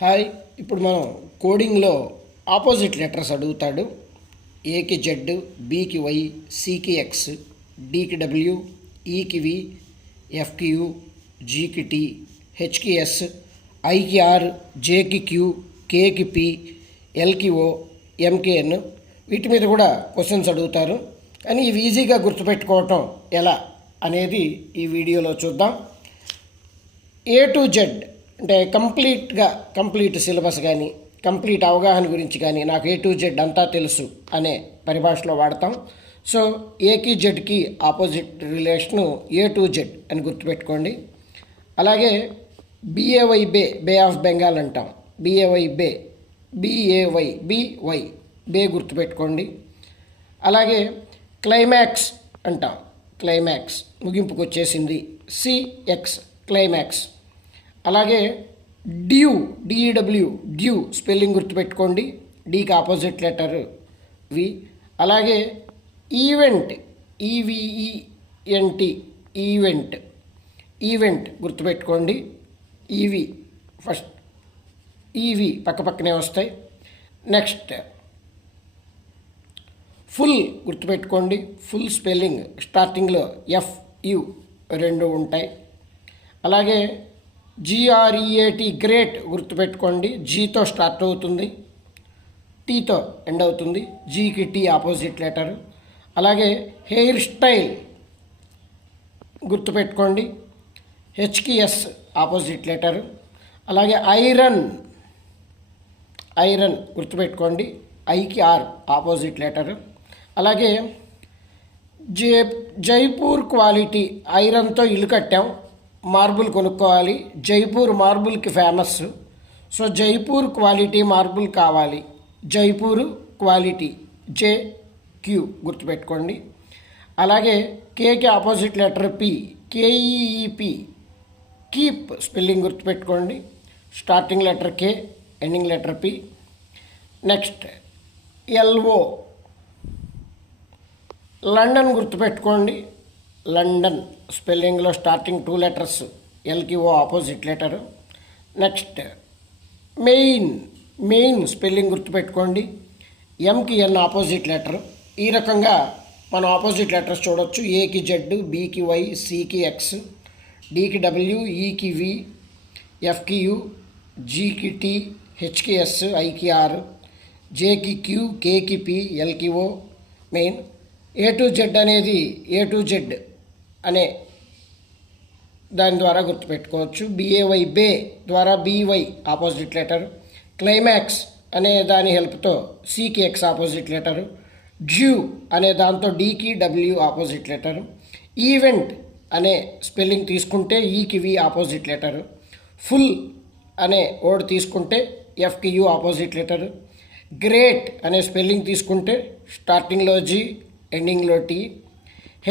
Hi. ఇప్పుడు మనం కోడింగ్లో opposite letters అడుగుతాడు. ఏకి జెడ్, బికి వై, సికి ఎక్స్, డికి డబ్ల్యూ, ఈకి వి, ఎఫ్కి యు, జీకి టీ, హెచ్కి ఎస్, ఐకి ఆర్, జేకి క్యూ, కేకి పి, ఎల్కి ఓ, ఎంకి ఎన్. వీటి మీద కూడా క్వశ్చన్స్ అడుగుతారు. కానీ ఇవి ఈజీగా గుర్తుపెట్టుకోవటం ఎలా అనేది ఈ వీడియోలో చూద్దాం. ఏ టు జెడ్ అంటే కంప్లీట్ సిలబస్ కానీ కంప్లీట్ అవగాహన గురించి కానీ నాకు ఏ టు జెడ్ అంతా తెలుసు అనే పరిభాషలో వాడతాం. సో ఏకి జెడ్కి opposite relation A to Z అని గుర్తుపెట్టుకోండి. అలాగే బిఏవై బే ఆఫ్ బెంగాల్ అంటాం. బిఏవై బిఏవై బే గుర్తుపెట్టుకోండి. అలాగే క్లైమాక్స్ అంటాం. క్లైమాక్స్ ముగింపుకు వచ్చేసింది. CX climax. అలాగే డ్యూ స్పెల్లింగ్ గుర్తుపెట్టుకోండి. డీకి ఆపోజిట్ లెటర్ వి. అలాగే ఈవెంట్ ఈవిఈఎన్టి ఈవెంట్ గుర్తుపెట్టుకోండి. ఈవి ఫస్ట్, ఈవి పక్కనే వస్తాయి. నెక్స్ట్ ఫుల్ గుర్తుపెట్టుకోండి. ఫుల్ స్పెల్లింగ్ స్టార్టింగ్లో ఎఫ్యు రెండు ఉంటాయి. అలాగే GREAT గ్రేట్ గుర్తుపెట్టుకోండి. జీతో స్టార్ట్ అవుతుంది, టీతో ఎండ్ అవుతుంది. జీకి టీ ఆపోజిట్ లెటర్. అలాగే హెయిర్ స్టైల్ గుర్తుపెట్టుకోండి. హెచ్కి ఎస్ ఆపోజిట్ లెటర్. అలాగే ఐరన్ గుర్తుపెట్టుకోండి. ఐకి ఆర్ ఆపోజిట్ లెటర్. అలాగే జైపూర్ క్వాలిటీ ఐరన్తో ఇల్లు కట్టాం, మార్బుల్ కొనుక్కోవాలి. జైపూర్ మార్బుల్కి famous. So Jaipur quality marble కావాలి. జైపూర్ క్వాలిటీ JQ గుర్తుపెట్టుకోండి. అలాగే కేకి opposite letter P, KEEP keep spelling గుర్తుపెట్టుకోండి. Starting letter K, ending letter P. Next LO London గుర్తుపెట్టుకోండి. లండన్ స్పెల్లింగ్లో స్టార్టింగ్ 2 లెటర్స్, ఎల్కి O opposite letter. Next main spelling గుర్తుపెట్టుకోండి. ఎంకి ఎన్ ఆపోజిట్ లెటర్. ఈ రకంగా మనం ఆపోజిట్ లెటర్స్ చూడవచ్చు. ఏకి జెడ్, బికి వై, సికి ఎక్స్, డికి డబ్ల్యూ, ఈకి వి, ఎఫ్కి యు, జీకి టీ, హెచ్కి ఎస్, ఐకి ఆర్, జేకి క్యూ, కేకి పి, ఎల్కి O main. A to Z అనేది ఏ టు జెడ్ అనే దాని ద్వారా గుర్తుపెట్టుకోవచ్చు. బిఏవై బే ద్వారా BY ఆపోజిట్ లెటర్. క్లైమాక్స్ అనే దాని హెల్ప్తో సికి ఎక్స్ ఆపోజిట్ లెటర్. డ్యూ అనే దాంతో డికి డబ్ల్యూ ఆపోజిట్ లెటర్. ఈవెంట్ అనే స్పెల్లింగ్ తీసుకుంటే ఈకి వి ఆపోజిట్ లెటర్. ఫుల్ అనే వర్డ్ తీసుకుంటే ఎఫ్కి యు ఆపోజిట్ లెటర్. గ్రేట్ అనే స్పెల్లింగ్ తీసుకుంటే స్టార్టింగ్లో జీ, ఎండింగ్లో టీ.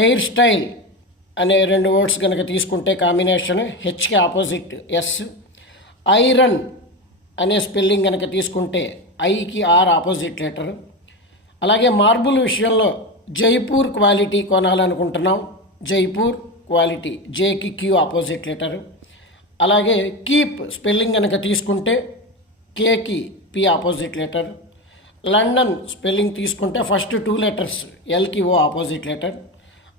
హెయిర్ స్టైల్ అనే 2 వర్డ్స్ కనుక తీసుకుంటే కాంబినేషన్ హెచ్కి ఆపోజిట్ ఎస్. ఐరన్ అనే స్పెల్లింగ్ కనుక తీసుకుంటే ఐకి ఆర్ ఆపోజిట్ లెటర్. అలాగే మార్బుల్ విషయంలో జైపూర్ క్వాలిటీ కొనాలనుకుంటున్నాం. జైపూర్ క్వాలిటీ జేకి క్యూ ఆపోజిట్ లెటర్. అలాగే కీప్ స్పెల్లింగ్ కనుక తీసుకుంటే కేకి P opposite letter. London spelling తీసుకుంటే ఫస్ట్ 2 లెటర్స్, ఎల్కి ఓ ఆపోజిట్ లెటర్.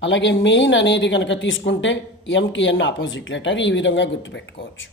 అలాగే మెయిన్ అనేది కనుక తీసుకుంటే ఎంకి ఎన్ ఆపోజిట్ లెటర్. ఈ విధంగా గుర్తుపెట్టుకోవచ్చు.